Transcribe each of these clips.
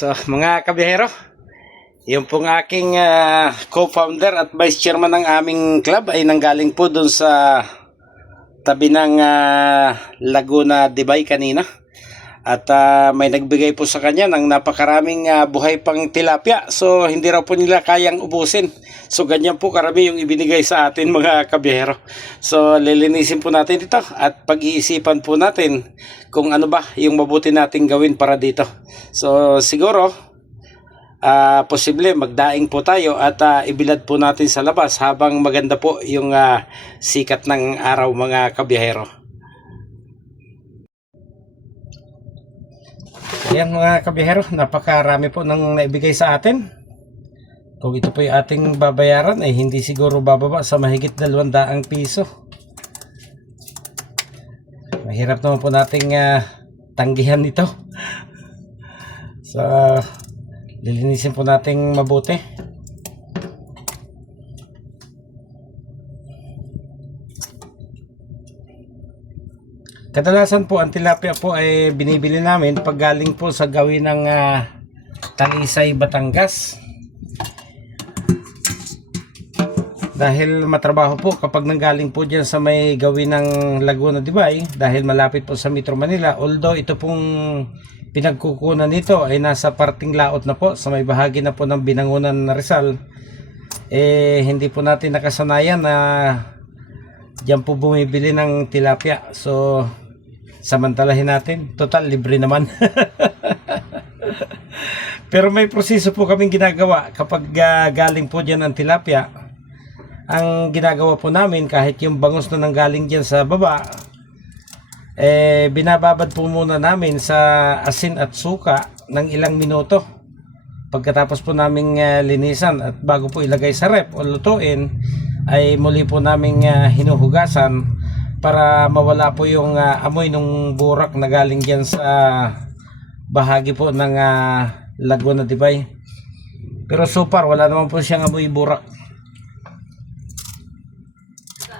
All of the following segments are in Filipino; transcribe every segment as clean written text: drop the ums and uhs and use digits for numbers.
So, mga kabihero, yung pong aking co-founder at vice chairman ng aming club ay nanggaling po dun sa tabi ng Laguna Dibay kanina. At may nagbigay po sa kanya ng napakaraming buhay pang tilapia. So, hindi raw po nila kayang ubusin. So, ganyan po karami yung ibinigay sa atin mga kabihero. So, lilinisin po natin ito at pag-iisipan po natin kung ano ba yung mabuti nating gawin para dito. So, siguro, posible magdaing po tayo at ibilad po natin sa labas habang maganda po yung sikat ng araw mga kabihero. Ayan mga kabihero, napakarami po nang naibigay sa atin. Kung ito po yung ating babayaran ay hindi siguro bababa sa mahigit 200 piso. Mahirap naman po nating tanggihan ito. So, lilinisin po nating mabuti. Kadalasan po ang tilapia po ay binibili namin pag galing po sa gawin ng Talisay, Batangas. Dahil matrabaho po kapag nanggaling po dyan sa may gawin ng Laguna Dibay, dahil malapit po sa Metro Manila. Although ito pong pinagkukunan nito ay nasa parting laot na po, sa may bahagi na po ng Binangonan na Rizal. Hindi po natin nakasanayan na diyan po bumibili ng tilapia. So, samantalahin natin. Total, libre naman. Pero may proseso po kaming ginagawa kapag galing po dyan ang tilapia. Ang ginagawa po namin, kahit yung bangus na nanggaling dyan sa baba, binababad po muna namin sa asin at suka ng ilang minuto. Pagkatapos po naming linisan at bago po ilagay sa rep o lutuin, ay muli po naming hinuhugasan para mawala po yung amoy ng burak na galing dyan sa bahagi po ng Laguna Dibay. Pero so far wala naman po siyang amoy burak.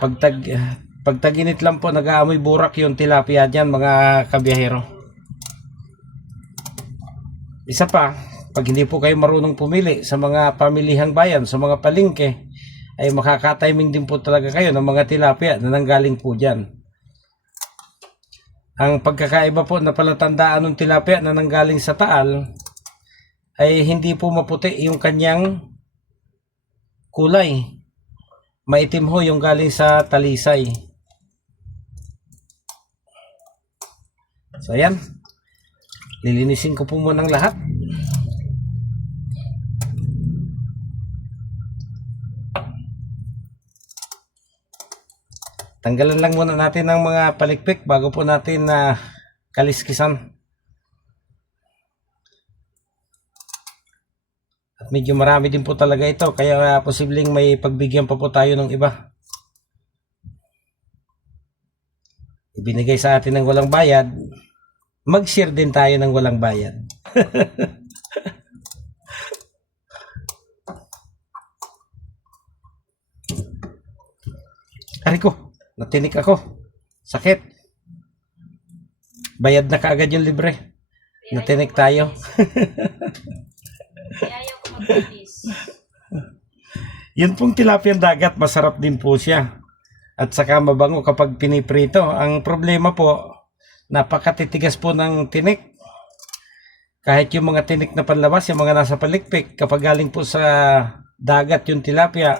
Pag tag-init lang po nag-aamoy burak yung tilapia dyan mga kabiyahero. Isa pa, pag hindi po kayo marunong pumili sa mga pamilihang bayan, sa mga palengke, ay makaka-timing din po talaga kayo ng mga tilapia na nanggaling po dyan. Ang pagkakaiba po na palatandaan ng tilapia na nanggaling sa Taal ay hindi po maputi yung kanyang kulay. Maitim ho yung galing sa Talisay. So ayan, lilinisin ko po muna ng lahat. Tanggalan lang muna natin ng mga palikpik bago po natin kaliskisan. At medyo marami din po talaga ito, kaya posibleng may pagbigyan pa po tayo ng iba. Ibinigay sa atin ng walang bayad, mag-share din tayo ng walang bayad. Ari ko, natinik ako. Sakit. Bayad na kaagad yung libre. Natinik tayo. Ayaw ko magpatis. Yun pong tilapiyang dagat, masarap din po siya. At saka mabango kapag piniprito. Ang problema po, napakatitigas po ng tinik. Kahit yung mga tinik na panlabas, yung mga nasa palikpik, kapag galing po sa dagat yung tilapia,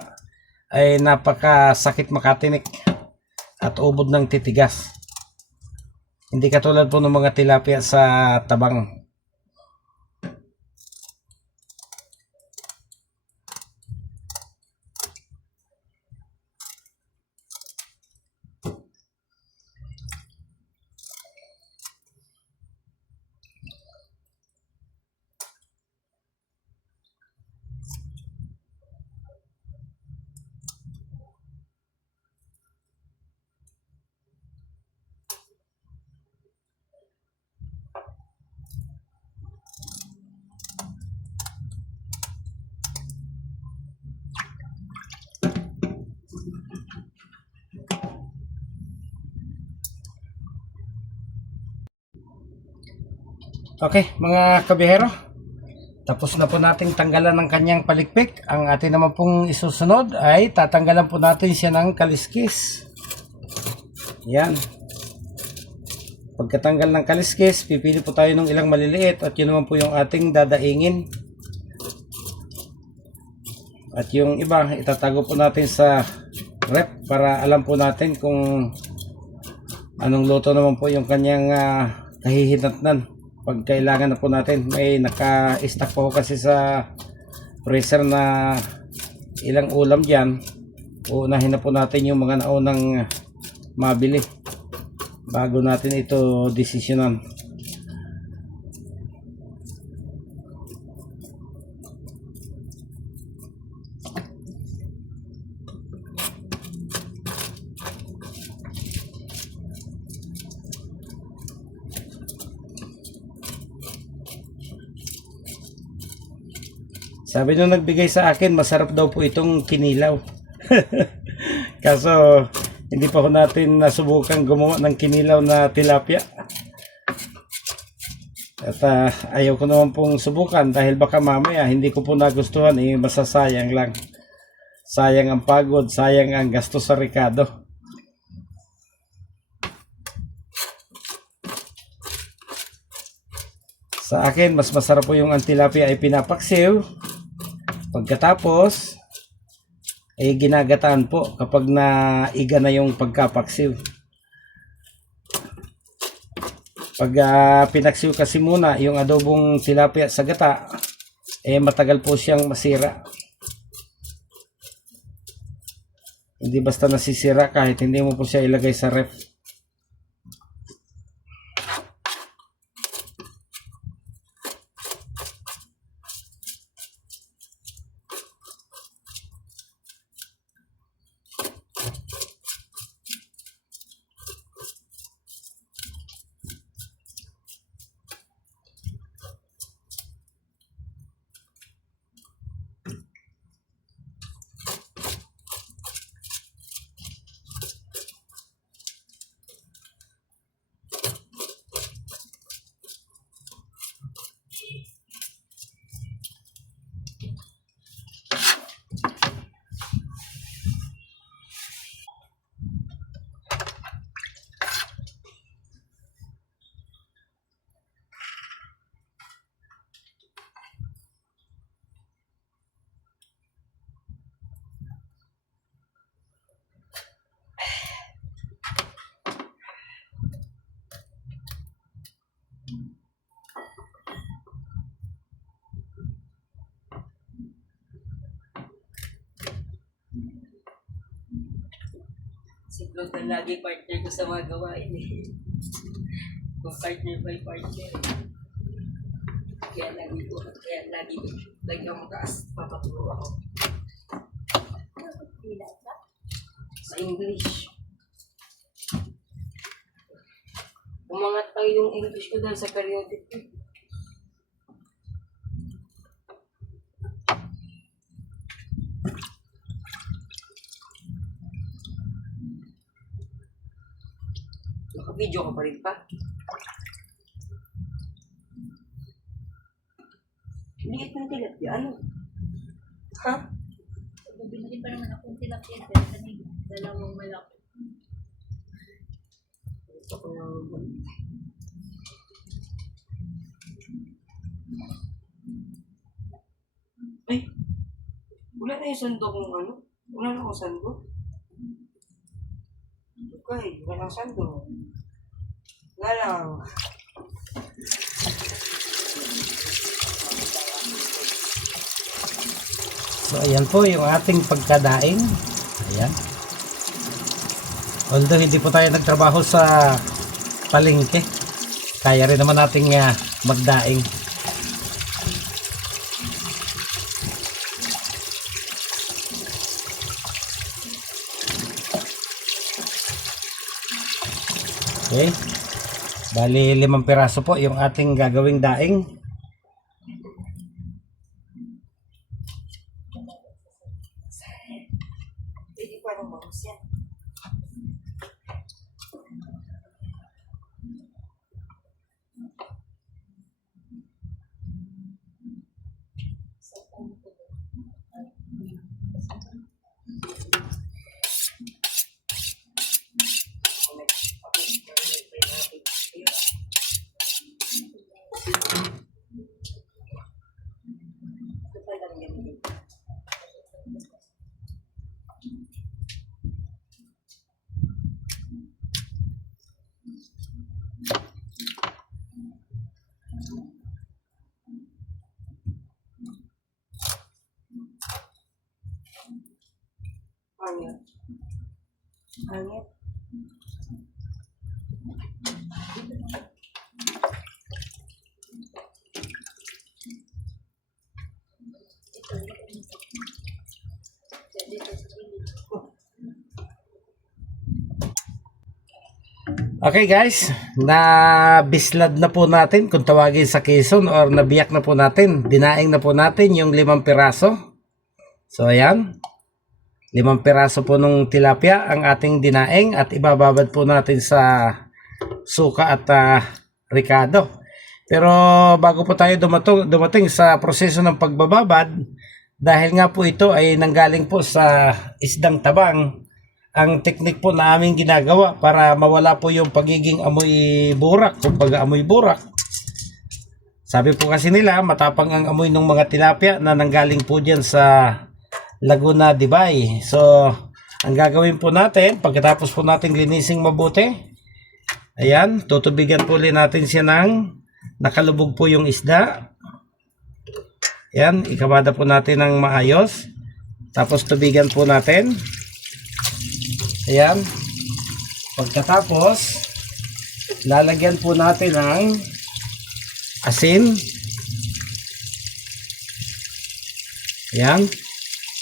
ay napakasakit makatinik at ubod ng titigas. Hindi katulad po ng mga tilapia sa tabang. Okay, mga kabihero, Tapos na po nating tanggalan ng kanyang palikpik. Ang atin naman pong isusunod ay tatanggalan po natin siya ng kaliskis. Yan. Pagkatanggal ng kaliskis, pipili po tayo ng ilang maliliit at yun naman po yung ating dadaingin. At yung iba, itatago po natin sa rep para alam po natin kung anong luto naman po yung kanyang kahihinatnan. Pag kailangan na po natin, may naka-stack po kasi sa freezer na ilang ulam dyan. Uunahin na po natin yung mga naunang mabili bago natin ito desisyonan. Sabi nung nagbigay sa akin, masarap daw po itong kinilaw. Kaso hindi pa ko natin nasubukan gumawa ng kinilaw na tilapia. At ayaw ko naman pong subukan dahil baka mamaya hindi ko po nagustuhan, masasayang lang. Sayang ang pagod, sayang ang gastos sa rekado. Sa akin, mas masarap po yung ang tilapia ay pinapaksiw. Pagkatapos, ay ginagataan po kapag naiga na yung pagkapaksiw. Pag pinaksiw kasi muna yung adobong tilapia sa gata, matagal po siyang masira. Hindi basta nasisira kahit hindi mo po siya ilagay sa ref. Si Claude na lagi partner ko sa mga gawain eh. Kung partner by partner. Kaya lagi ako makaas, papaturo ako. Sa English. Umangat pa yung English ko dahil sa periodic eh. Naka-video ka pa rin pa? Liit ng tilapia, ano? Ha? Bumili pa naman akong tilapia pero kanina, dalawang malaki. Ito ko lang. Ay! Wala na yung sando kung ano? Wala na akong sando. Okay, wala nang sando. Wala lang. So ayan po yung ating pagkadaing. Ayan. Although hindi po tayo nagtrabaho sa palengke, kaya rin naman nating magdaing. Okay. Bali 5 piraso po yung ating gagawing daing. Hindi ko alam mo siya. Hangit. Okay guys, nabislad na po natin kung tawagin sa Quezon or nabiyak na po natin. Dinaing na po natin yung 5 piraso. So ayan, 5 piraso po nung tilapia ang ating dinaing at ibababad po natin sa suka at ricado. Pero bago po tayo dumating sa proseso ng pagbababad, dahil nga po ito ay nanggaling po sa isdang tabang, ang teknik po na aming ginagawa para mawala po yung pagiging amoy burak, kumbaga amoy burak. Sabi po kasi nila, matapang ang amoy ng mga tilapia na nanggaling po dyan sa Laguna de Bay. So, ang gagawin po natin, pagkatapos po natin linising mabuti, ayan, tutubigan po ulit natin siya ng nakalubog po yung isda. Ayan, ikamada po natin ng maayos. Tapos tubigan po natin. Ayan. Pagkatapos, lalagyan po natin ng asin. Ayan.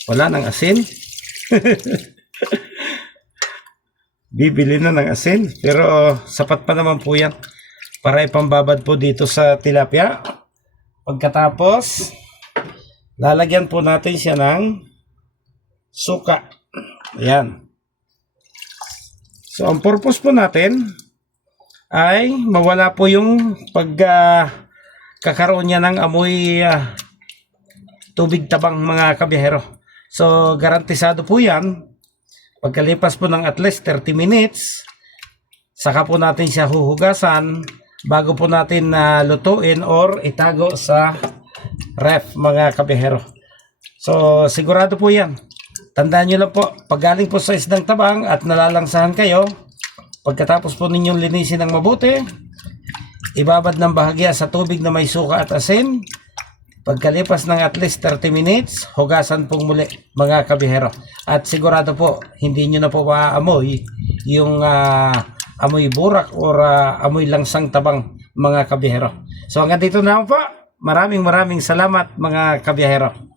Wala ng asin. Bibili na ng asin. Pero sapat pa naman po yan para ipambabad po dito sa tilapia. Pagkatapos, lalagyan po natin siya ng suka. Ayan. So, ang purpose po natin ay mawala po yung pagkakaroon niya ng amoy tubig tabang mga kabiyahero. So, garantisado po yan. Pagkalipas po ng at least 30 minutes, saka po natin siya huhugasan bago po natin lutuin or itago sa ref mga kabiyahero. So, sigurado po yan. Tandaan nyo lang po, pag galing po sa isdang tabang at nalalangsahan kayo, pagkatapos po ninyong linisin ng mabuti, ibabad ng bahagya sa tubig na may suka at asin. Pagkalipas ng at least 30 minutes, hugasan pong muli mga kabihero. At sigurado po, hindi nyo na po maaamoy yung amoy burak or amoy langsang tabang mga kabihero. So hanggang dito na po. Maraming salamat mga kabihero.